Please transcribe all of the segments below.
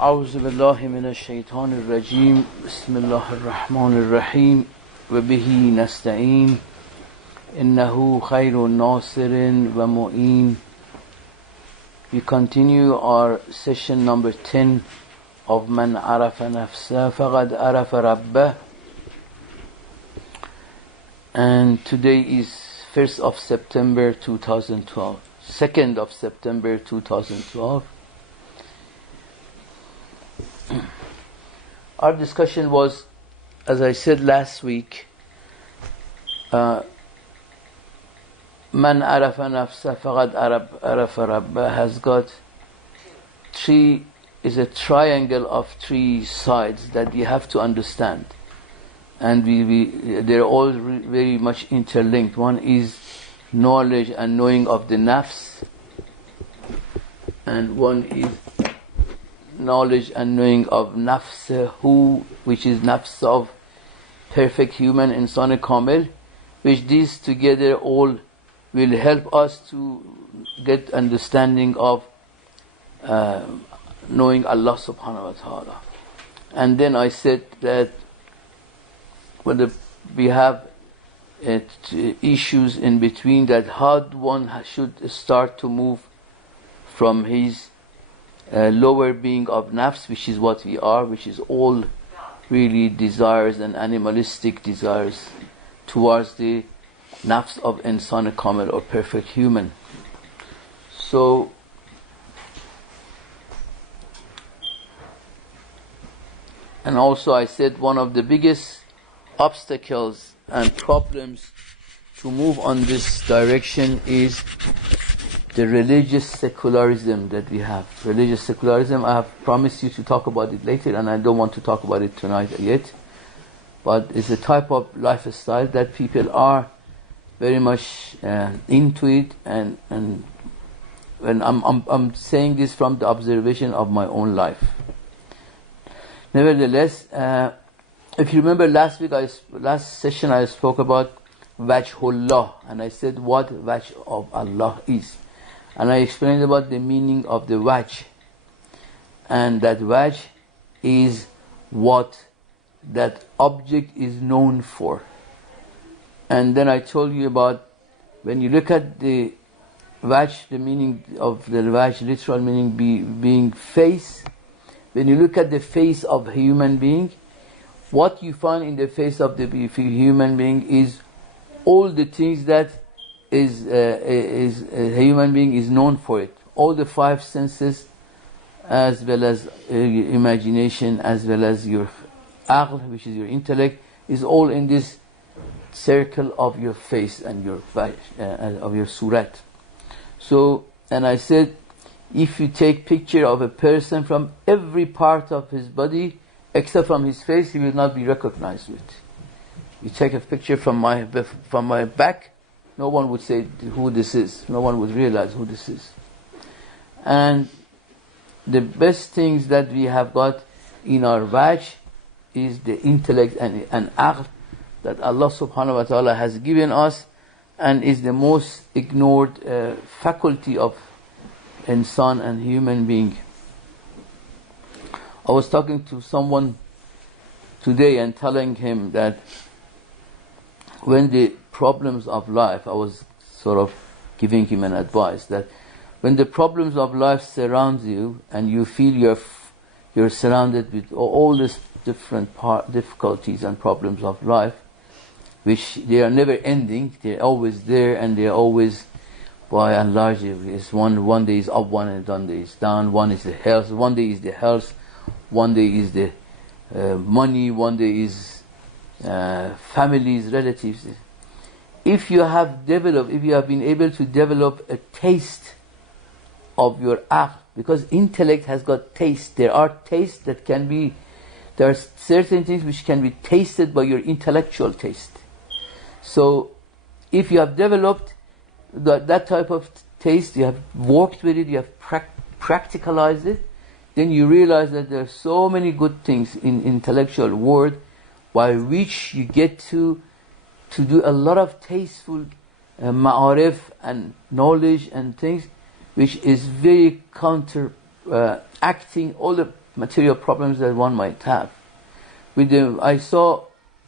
أعوذ بالله من الشيطان الرجيم بسم الله الرحمن الرحيم وبه نستعين إنه خير ناصر ومعين. We continue our session number 10 of من عرف نفسه فقد عرف ربه, and today is 1st of September 2012, 2nd of September 2012. Our discussion was, as I said last week, Man Arafa Nafsa Faqad Arafa Rabba has got is a triangle of three sides that we have to understand, and they're all very much interlinked. One is knowledge and knowing of the Nafs, and one is knowledge and knowing of Nafs, which is Nafs of perfect human Insan Kamil, which these together all will help us to get understanding of knowing Allah subhanahu wa ta'ala. And then I said that when we have issues in between, that how one should start to move from his lower being of Nafs, which is what we are, which is all really desires and animalistic desires, towards the Nafs of Insan Kamil or perfect human. So and also I said one of the biggest obstacles and problems to move on this direction is the religious secularism that we have. Religious secularism, I have promised you to talk about it later, and I don't want to talk about it tonight yet. But it's a type of lifestyle that people are very much into it, and when I'm saying this from the observation of my own life. Nevertheless, if you remember last session I spoke about Wajhullah, and I said what Wajh of Allah is. And I explained about the meaning of the Wajh, and that Wajh is what that object is known for. And then I told you about, when you look at the Wajh, the meaning of the Wajh, literal meaning being face. When you look at the face of a human being, what you find in the face of the human being is all the things that is a human being is known for it. All the five senses, as well as imagination, as well as your aql, which is your intellect, is all in this circle of your face and your of your surat. So, and I said, if you take picture of a person from every part of his body except from his face, he will not be recognized with. You take a picture from my back, no one would say who this is. No one would realize who this is. And the best things that we have got in our Wajh is the intellect and aql that Allah subhanahu wa ta'ala has given us, and is the most ignored faculty of insan and human being. I was talking to someone today and telling him that when the problems of life, I was sort of giving him an advice that when the problems of life surround you and you feel you're surrounded with all these different difficulties and problems of life, which they are never ending, they're always there, and they're always, by and large, it's one day is up, one day is down. One is the health, one day is the health, one day is the money, one day is families, relatives. If you have been able to develop a taste of your aql, because intellect has got taste. There are tastes that there are certain things which can be tasted by your intellectual taste. So, if you have developed that type of taste, you have worked with it, you have practicalized it, then you realize that there are so many good things in intellectual world by which you get to do a lot of tasteful Maaref and knowledge and things, which is very acting all the material problems that one might have. I saw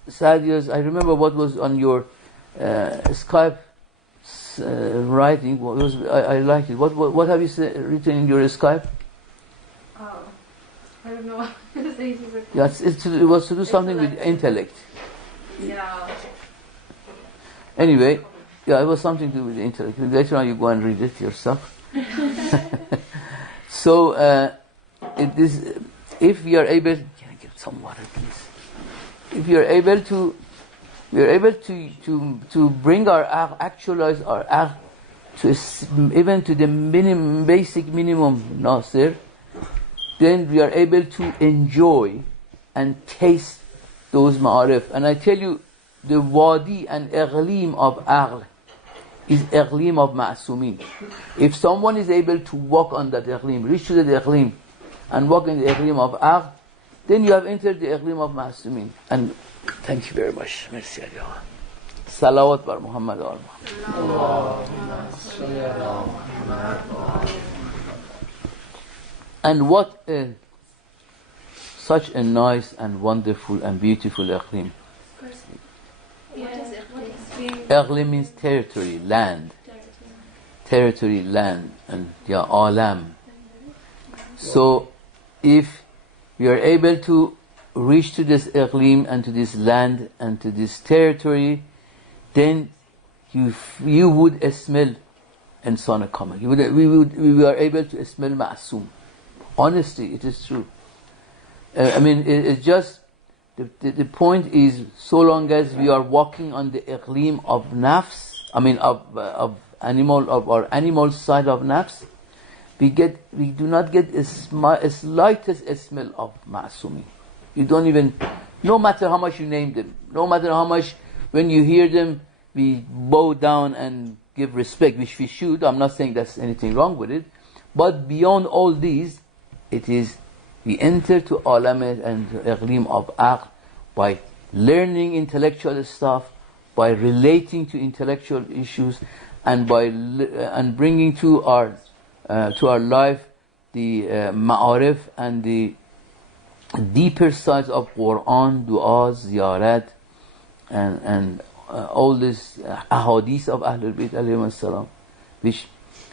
Sadia's, I remember what was on your Skype writing. I liked it. What have you written in your Skype? Oh, I don't know. Yes, it was to do something with intellect. Yeah. Anyway, yeah, it was something to do with intellect. Later on, you go and read it yourself. So, if we are able, can I get some water, please? If we are able to bring our actualize our to even to the basic minimum nasir, then we are able to enjoy and taste those ma'arif. And I tell you, the wadi and iqlim of aql is iqlim of ma'asumin. If someone is able to walk on that iqlim, reach to the iqlim, and walk in the iqlim of aql, then you have entered the iqlim of ma'asumin. And thank you very much. Merci Allah. Salawat bar Muhammad wa And what such a nice and wonderful and beautiful iqlim. What is iqlim? Iqlim means territory, land. Territory, land, and alam. So, if we are able to reach to this iqlim and to this land and to this territory, then you would smell insan kamil. We are able to smell ma'asum. Honestly, it is true. It's just the point is, so long as we are walking on the iqlim of nafs, of our animal side of nafs, we do not get a slightest smell of ma'asumi. You don't even, no matter how much you name them, no matter how much, when you hear them, we bow down and give respect, which we should. I'm not saying there's anything wrong with it, but beyond all these, it is, we enter to Allamah and iqlim of aql by learning intellectual stuff, by relating to intellectual issues, and by bringing to our life the ma'arif and the deeper sides of Quran, du'as, ziyarat, and all this ahadith of Ahlulbayt alayhim salam, which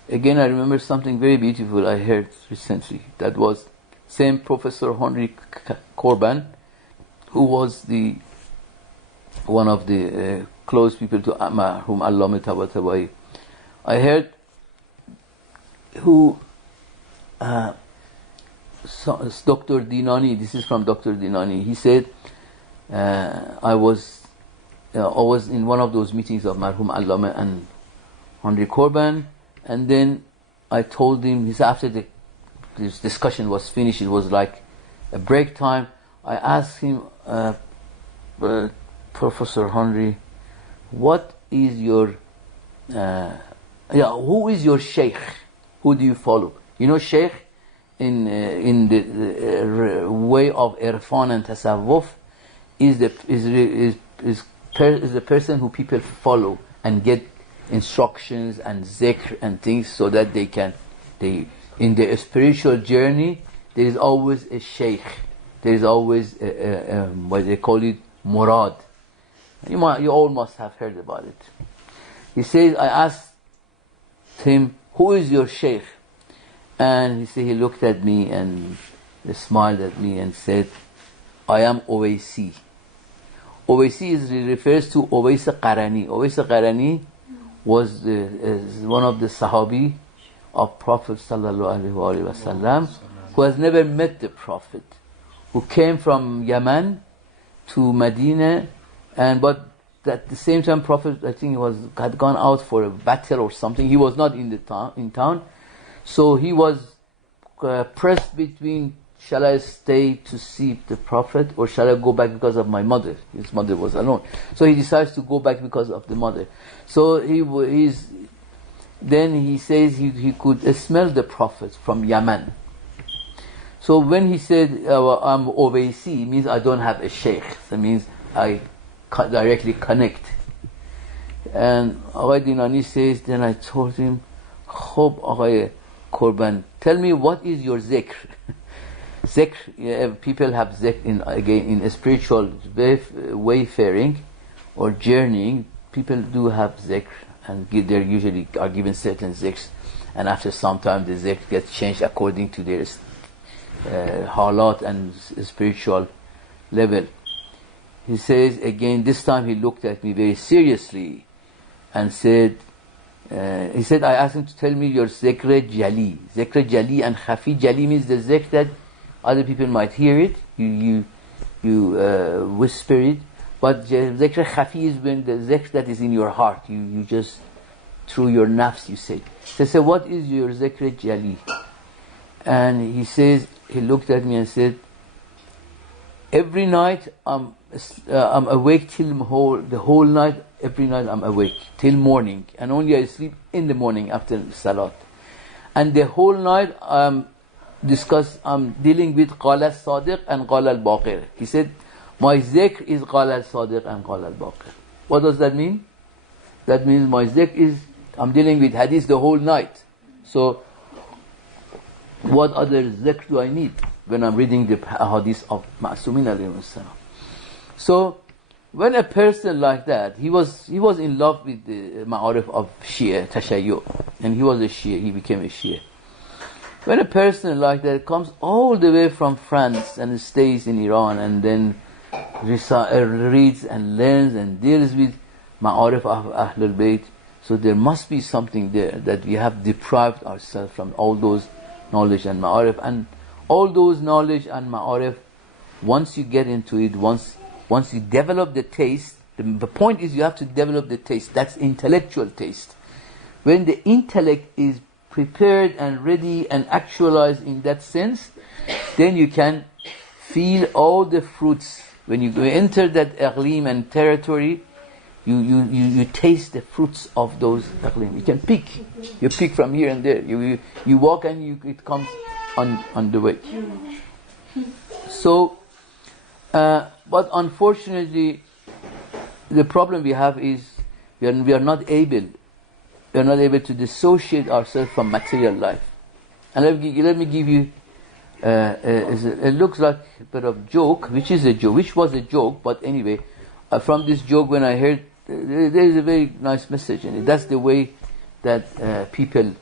again I remember something very beautiful I heard recently. That was same Professor Henry Corban, who was one of the close people to whom Allamah Tabatabaei. I heard Dr. Dinani, this is from Dr. Dinani, he said, I was in one of those meetings of Marhum Allamah and Henry Corban, and then I told him, he said, after this discussion was finished, it was like a break time, I asked him, Professor Henry, what is your, who is your Shaykh? Who do you follow? You know, Shaykh in the way of Erfaan and Tasawwuf is the person who people follow and get instructions and zikr and things, so that in their spiritual journey there is always a Shaykh. There is always what they call it, murad. You all must have heard about it. He says, I asked him, who is your Shaykh? And he looked at me and he smiled at me and said, I am Owaisi. Owaisi refers to Owais Qarani. Owais Qarani was one of the Sahabi of Prophet sallallahu alaihi wasallam, who has never met the Prophet, who came from Yemen to Medina, but at the same time Prophet, I think, had gone out for a battle or something. He was not in town, so he was pressed between, shall I stay to see the Prophet, or shall I go back because of my mother? His mother was alone, so he decides to go back because of the mother. So then he says he could smell the Prophet from Yemen. So when he said, I'm Owaisi, means I don't have a Shaykh. That means I directly connect. And Aghay Dinani says, then I told him, Khob Aghay Korban, tell me, what is your zikr? Zikr, people have zikr in a spiritual wayfaring or journeying. People do have zikr, and they usually are given certain zikrs, and after some time the zikr gets changed according to their halat and spiritual level. He says again, this time he looked at me very seriously and said, I asked him to tell me your zikr jali. Zikr jali and khafi. Jali means the zikr that other people might hear it, you whisper it, but zikr khafi is when the zikr that is in your heart, you just through your nafs you say. So I said, what is your zikr jali? And he says, he looked at me and said, every night I'm awake till the whole night. Every night I'm awake till morning, and only I sleep in the morning after salat. And the whole night I'm dealing with qala al-sadiq and qala al-baqir. He said, my zikr is qala al-sadiq and qala al-baqir. What does that mean? That means my zikr is, I'm dealing with hadith the whole night. So what other zikr do I need when I'm reading the hadith of Ma'sumin alayhi salam? So when a person like that, he was in love with the Maaref of Shia, Tashayyu, and he was a Shia, he became a Shia. When a person like that comes all the way from France and stays in Iran and then reads and learns and deals with Maaref of Ahlulbayt, so there must be something there that we have deprived ourselves from all those knowledge and Maaref. And all those knowledge and Maaref, once you get into it, once you develop the taste, the point is you have to develop the taste. That's intellectual taste. When the intellect is prepared and ready and actualized in that sense, then you can feel all the fruits. When you enter that aqlim and territory, you taste the fruits of those aqlim. You can pick. You pick from here and there. You walk and it comes on the way. So, but unfortunately, the problem we have is we are not able to dissociate ourselves from material life. And let me give you. It looks like a bit of joke, which was a joke. But anyway, from this joke, when I heard, there is a very nice message in it. That's the way that people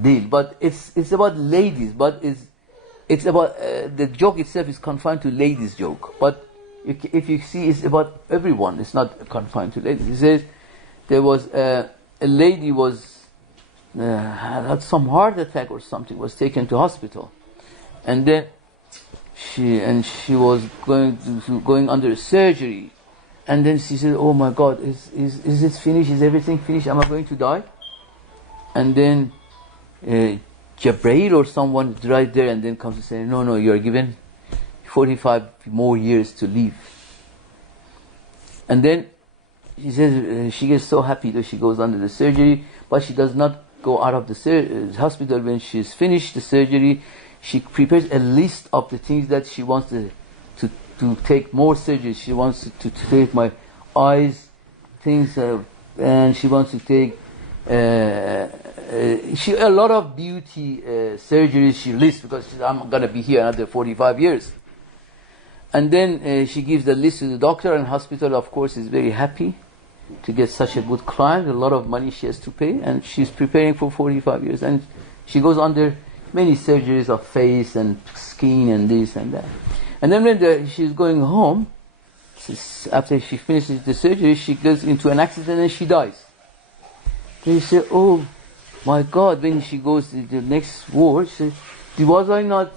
deal. But it's about ladies. But it's about the joke itself is confined to ladies' joke. But if you see, it's about everyone. It's not confined to ladies. It says there was a lady had some heart attack or something, was taken to hospital, and then she was going under surgery, and then she said, "Oh my God, is it finished? Is everything finished? Am I going to die?" And then Jibreel or someone is right there, and then comes and says, "No, you are given 45 more years to live." And then she says she gets so happy that she goes under the surgery, but she does not go out of the hospital. When she's finished the surgery, she prepares a list of the things that she wants to take more surgery. She wants to take my eyes, things, and she wants to take a lot of beauty surgeries she lists, because I'm going to be here another 45 years. And then she gives the list to the doctor, and hospital, of course, is very happy to get such a good client. A lot of money she has to pay, and she's preparing for 45 years. And she goes under many surgeries of face and skin and this and that. And then when she's going home, after she finishes the surgery, she goes into an accident and she dies. They say, "Oh my God," when she goes to the next ward, she says, "Was I not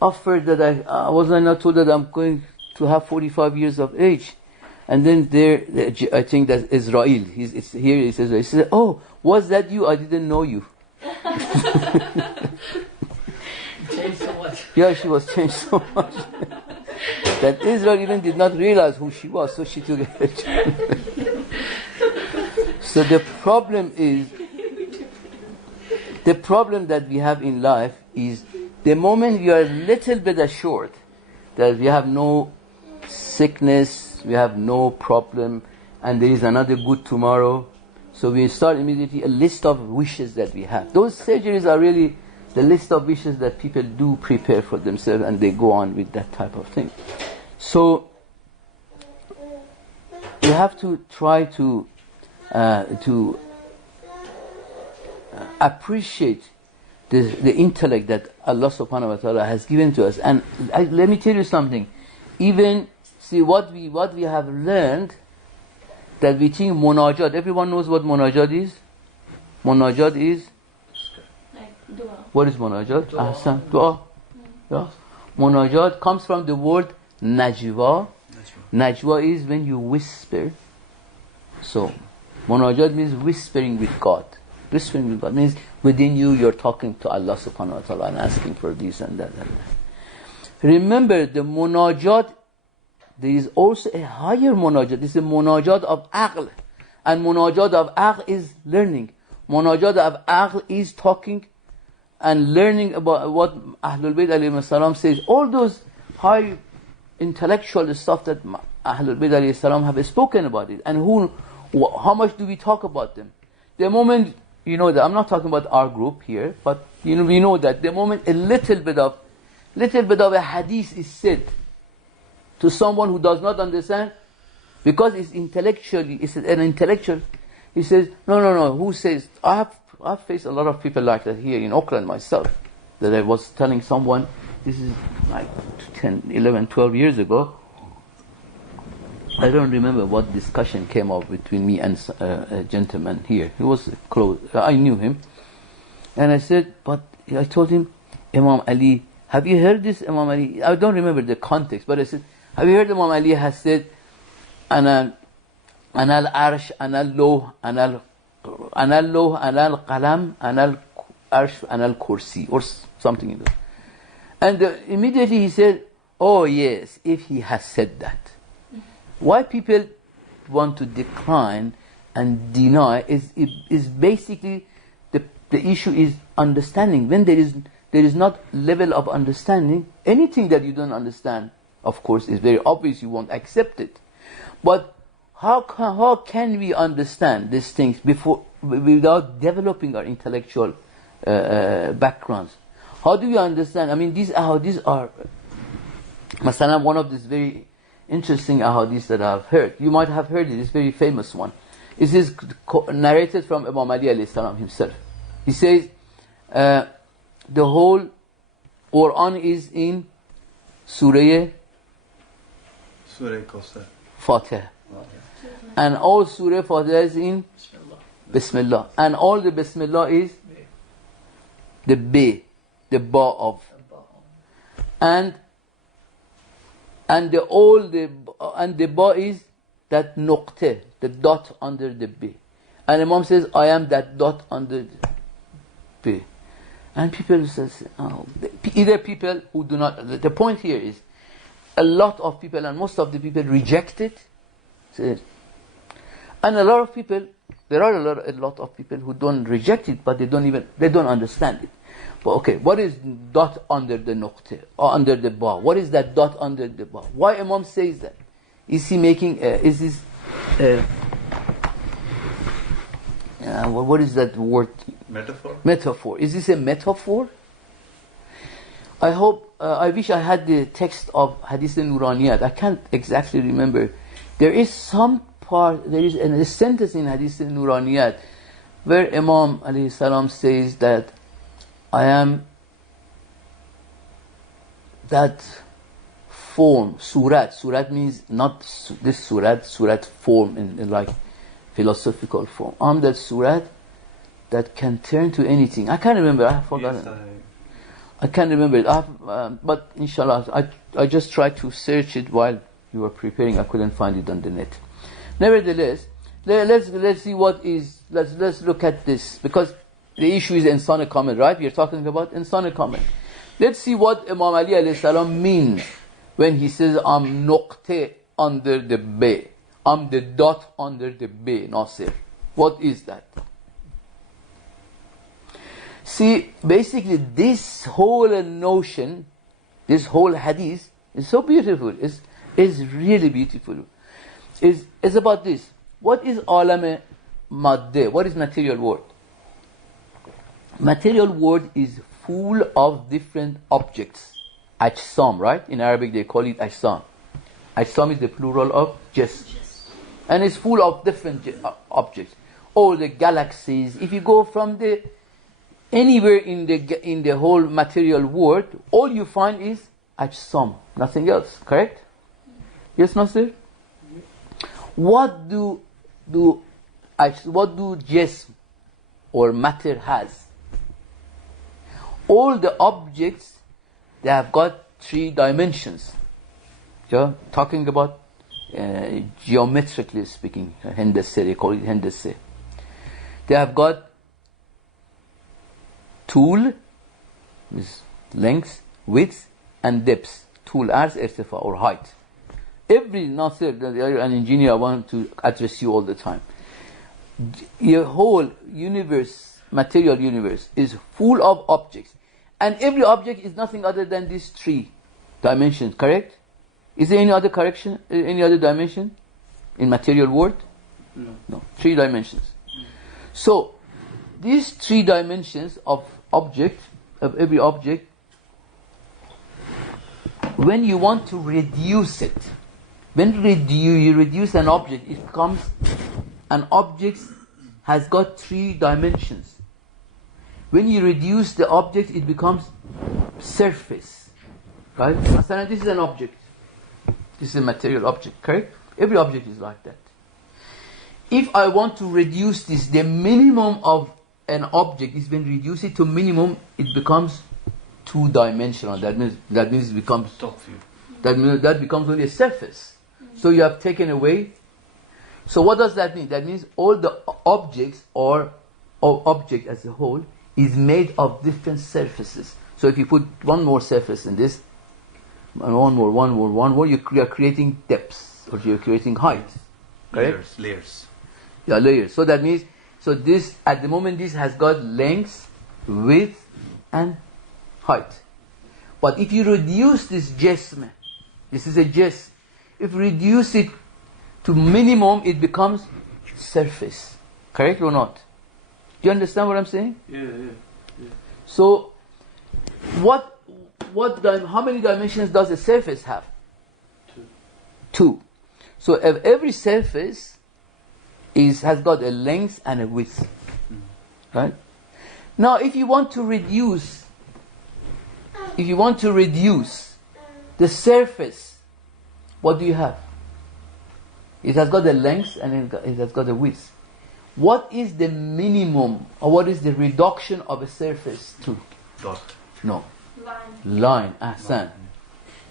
offered that was I not told that I'm going to have 45 years of age?" And then I think that's Israel. It's here. He says, "Oh, was that you? I didn't know you." Changed so much. Yeah, she was changed so much that Israel even did not realize who she was, so she took it. So the problem that we have in life is the moment we are a little bit assured that we have no sickness, we have no problem, and there is another good tomorrow, so we start immediately a list of wishes that we have. Those surgeries are really the list of wishes that people do prepare for themselves, and they go on with that type of thing. So we have to try to appreciate the intellect that Allah subhanahu wa ta'ala has given to us. And let me tell you something. Even, see, what we have learned, that we think munajat, everyone knows what munajat is? Munajat is? Like dua. What is munajat? Ahsan. Dua. Yeah. Munajat comes from the word najwa. Najwa is when you whisper. So, munajat means whispering with God. Whispering with God means within you, you're talking to Allah subhanahu wa ta'ala and asking for this and that and that. Remember, the munajat, there is also a higher munajat. This is a munajat of aql. And munajat of aql is learning. Munajat of aql is talking and learning about what Ahlulbayt alayhi salam says. All those high intellectual stuff that Ahlulbayt alayhi salam have spoken about it. And how much do we talk about them? The moment, you know that, I'm not talking about our group here, but we know that the moment a little bit of a hadith is said to someone who does not understand, because it's an intellectual, he says, no, who says, I've faced a lot of people like that here in Auckland myself, that I was telling someone, this is like 10, 11, 12 years ago, I don't remember what discussion came up between me and a gentleman here. He was close, I knew him, and I told him, Imam Ali, have you heard this, Imam Ali? I don't remember the context, but I said, have you heard Imam Ali has said, Ana al-arsh, ana al-loh, ana al-qalam, ana al-arsh, ana al-kursi, or something like that. And immediately he said, oh yes, if he has said that. Why people want to decline and deny is basically the issue is understanding. When there is not level of understanding, anything that you don't understand, of course, is very obvious, you won't accept it. But how can we understand these things without developing our intellectual backgrounds? How do we understand? I mean, these are Masalan, one of these very interesting ahadith that I have heard. You might have heard it, it's a very famous one. It is narrated from Imam Ali alayhi salam himself. He says, the whole Quran is in Surah Fatiha. And all Surah Fatiha is in Bismillah. And all the Bismillah is the Baa of. And the Ba is that nuqta, the dot under the B. And Imam says, I am that dot under the B. And people say, either people who do not, the point here is, a lot of people, and most of the people reject it. And a lot of people, there are a lot of people who don't reject it, but they don't understand it. But okay, what is dot under the nuqta, or under the ba? What is that dot under the ba? Why Imam says that? Is he making, is this, what is that word? Metaphor? Metaphor. Is this a metaphor? I hope, I wish I had the text of Hadith al-Nuraniyat. I can't exactly remember. There is some part, there is a sentence in Hadith al-Nuraniyat where Imam alayhi salam says that I am that form, surat. Surat means not this surat form in like philosophical form. I'm that surat that can turn to anything. I can't remember, I have forgotten. Yes, I can't remember it. But inshallah, I just tried to search it while you were preparing. I couldn't find it on the net. Nevertheless, let's see what is, let's look at this, because the issue is insan kamil, right? We are talking about insan kamil. Let's see what Imam Ali alayhi salam means when he says, I'm nuqta under the bay. I'm the dot under the bay, Nasir. What is that? See, basically this whole notion, this whole hadith is so beautiful. It's really beautiful. It's about this. What is Allamah madde? What is material world? Material world is full of different objects. Ajsam, right? In Arabic they call it Ajsam. Ajsam is the plural of Jism. And it's full of different objects. All the galaxies. If you go from the anywhere in the whole material world, all you find is Ajsam, nothing else. Correct? Yes, Nasir? What do Jism or matter has? All the objects, they have got 3 dimensions. Yeah? Talking about geometrically speaking, hendese, they call it hendese. They have got tool, is length, width, and depth. Tool as irtifa or height. Every Nasir, an engineer, I want to address you all the time. Your whole universe, material universe, is full of objects. And every object is nothing other than these 3 dimensions, correct? Is there any other correction, any other dimension in material world? No. 3 dimensions. So, these 3 dimensions of object, of every object, when you want to reduce it, when you reduce an object, it becomes an object has got 3 dimensions. When you reduce the object, it becomes surface. Right? This is an object. This is a material object, correct? Every object is like that. If I want to reduce this, the minimum of an object is when you reduce it to minimum, it becomes 2-dimensional. That means it becomes top view. That becomes only a surface. So you have taken away. So what does that mean? That means all the objects or object as a whole is made of different surfaces. So if you put one more surface in this, and one more, you are creating depths, or you're creating height. Correct? Layers. Yeah, layers. So that means, so this, at the moment, this has got length, width, and height. But if you reduce this jism, this is a jism, if you reduce it to minimum, it becomes surface. Correct or not? Do you understand what I'm saying? Yeah. So, how many dimensions does a surface have? 2. So every surface has got a length and a width. Right? Now if you want to reduce the surface, what do you have? It has got a length and it has got a width. What is the minimum, or what is the reduction of a surface to? Dot. No. Line. Ahsan.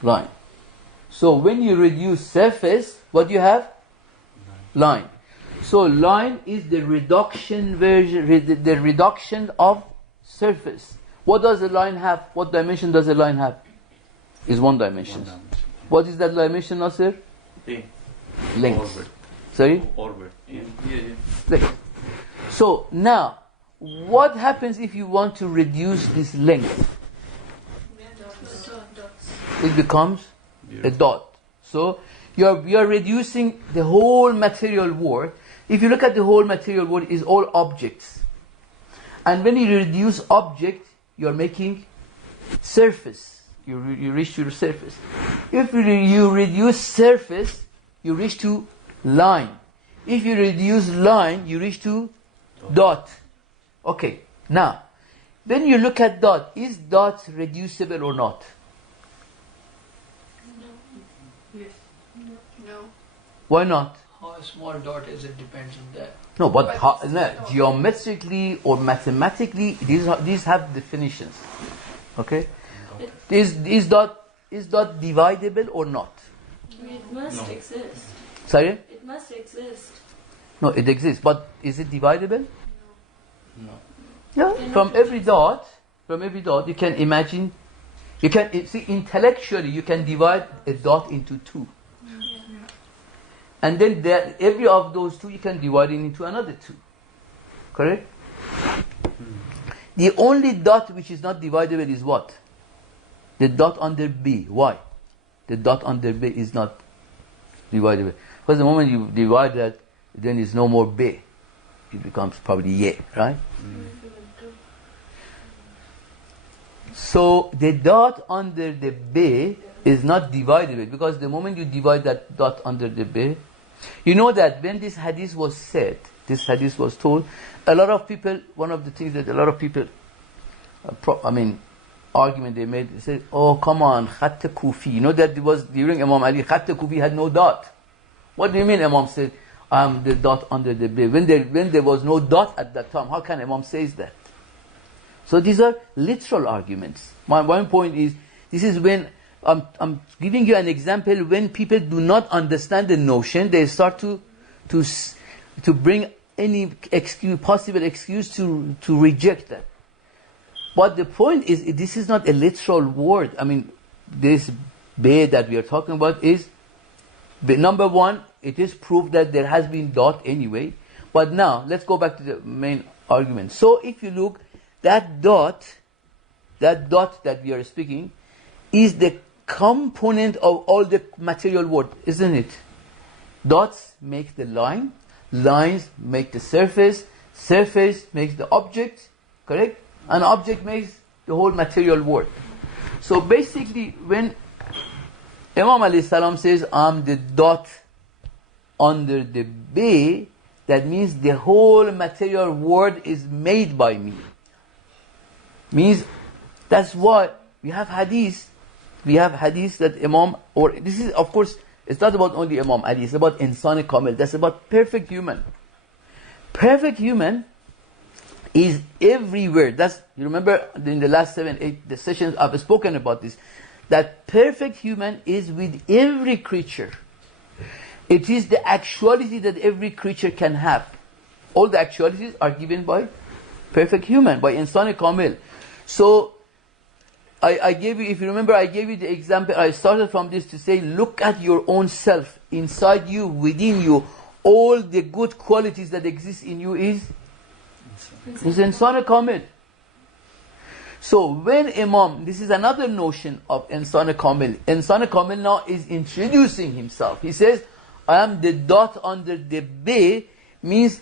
Line. So when you reduce surface, what do you have? Line. So line is the reduction version, the reduction of surface. What does a line have? What dimension does a line have? Is 1 dimension. What is that dimension, Nasir? Length. Orbit. Sorry? Orbit. Yeah. Length. So now, what happens if you want to reduce this length? It becomes a dot. So you are reducing the whole material world. If you look at the whole material world, is all objects. And when you reduce object, you are making surface. You reach to the surface. If you reduce surface, you reach to line. If you reduce line, you reach to dot. Okay. Now, when you look at dot, is dot reducible or not? No. Why not? How small dot is, it depends on that. No, but geometrically or mathematically, these have definitions. Okay? Is dot divisible or not? It must exist. Sorry? It must exist. No, it exists. But is it divisible? No. Yeah. From every dot, you can imagine. You can see intellectually. You can divide a dot into 2. And then every of those 2 you can divide it into another 2. Correct? The only dot which is not divisible is what? The dot under B. Why? The dot under B is not divisible. Because the moment you divide that, then it's no more B. It becomes probably Ye, right? So the dot under the Ba is not divided, because the moment you divide that dot under the Ba, you know that when this hadith was said, this hadith was told, a lot of people, one of the things that a lot of people, argument they made, they said, oh come on, Khatt Kufi. You know that it was during Imam Ali, Khatt Kufi had no dot. What do you mean Imam said, the dot under the Ba? When there was no dot at that time, how can Imam say that? So these are literal arguments. My one point is, this is when, I'm giving you an example, when people do not understand the notion, they start to bring any possible excuse to reject that. But the point is, this is not a literal word. I mean, this Ba that we are talking about is, number one, it is proof that there has been dot anyway. But now, let's go back to the main argument. So if you look, that dot that we are speaking is the component of all the material world, isn't it? Dots make the line, lines make the surface, surface makes the object, correct? An object makes the whole material world. So basically, when Imam Ali Salam says, I'm the dot under the Ba, that means the whole material world is made by me. Means, that's why we have hadith that Imam, or this is, of course, it's not about only Imam Ali, it's about Insan Kamil, that's about perfect human. Perfect human is everywhere. That's, you remember in the last 7-8 sessions I've spoken about this, that perfect human is with every creature. It is the actuality that every creature can have. All the actualities are given by perfect human, by Insan Kamil. So I gave you, if you remember, I gave you the example, I started from this to say, look at your own self, inside you, within you, all the good qualities that exist in you is Insan Kamil. So when Imam, this is another notion of Insan Kamil. Insan Kamil now is introducing himself. He says, I am the dot under the Ba, means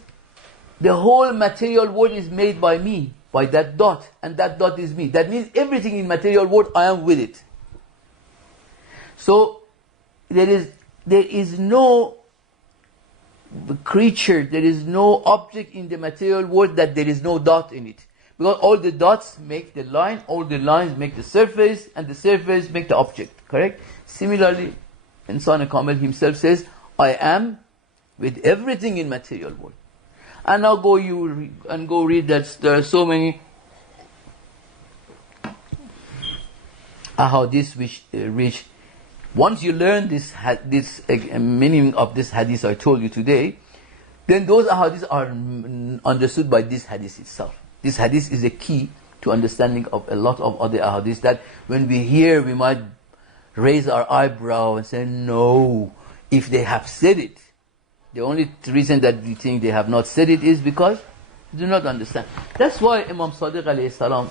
the whole material world is made by me, by that dot, and that dot is me. That means everything in material world, I am with it. So there is no creature, there is no object in the material world that there is no dot in it. Because all the dots make the line, all the lines make the surface, and the surface make the object. Correct? Similarly, Insan Kamil himself says, I am with everything in material world. And now go read that there are so many ahadith which reach. Once you learn this meaning of this hadith I told you today, then those ahadith are understood by this hadith itself. This hadith is a key to understanding of a lot of other ahadith that when we hear, we might raise our eyebrow and say, no, if they have said it. The only reason that we think they have not said it is because they do not understand. That's why Imam Sadiq alayhi salam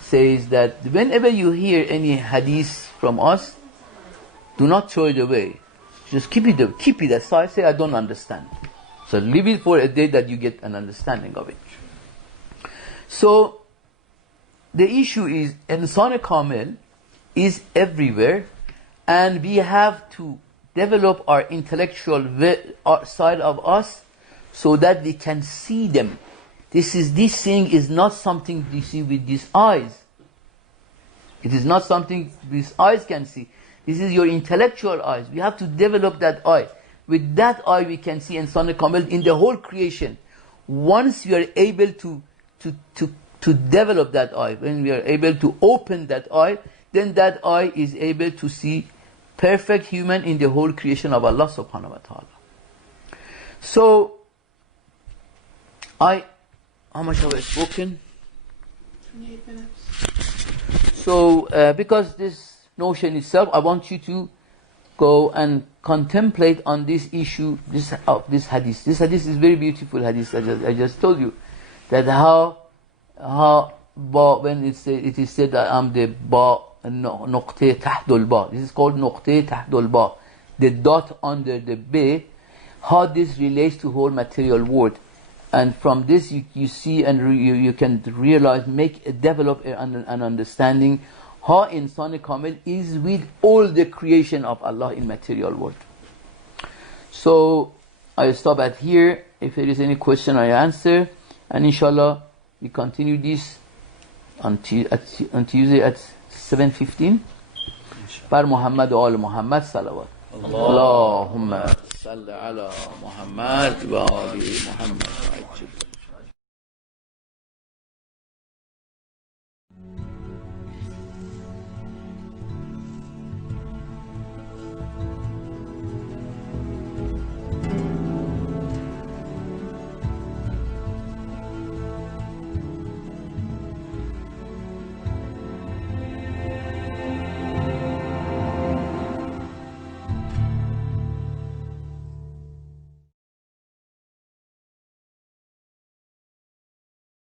says that whenever you hear any hadith from us, do not throw it away. Just keep it aside, say I don't understand. So leave it for a day that you get an understanding of it. So the issue is Insan Kamil is everywhere, and we have to develop our intellectual side of us so that we can see them. This thing is not something you see with these eyes. It is not something these eyes can see. This is your intellectual eyes. We have to develop that eye. With that eye we can see Insan Kamil in the whole creation. Once we are able to develop that eye, when we are able to open that eye, then that eye is able to see perfect human in the whole creation of Allah subhanahu wa ta'ala. So, how much have I spoken? 28 minutes. So, because this notion itself, I want you to go and contemplate on this issue, this hadith. This hadith is very beautiful hadith. I just told you that how when it is said that I'm the Ba, Nuqteh Tahdul Ba. This is called Nuqteh Tahdul Ba. The dot under the Ba, how this relates to whole material world. And from this you see and you can realize, develop an understanding how Insan Kamil is with all the creation of Allah in material world. So I stop at here. If there is any question, I answer, and inshallah we continue this on Tuesday at 7:15. Par Muhammad wa al Muhammad salawat. Allahumma salli ala Muhammad wa ali Muhammad.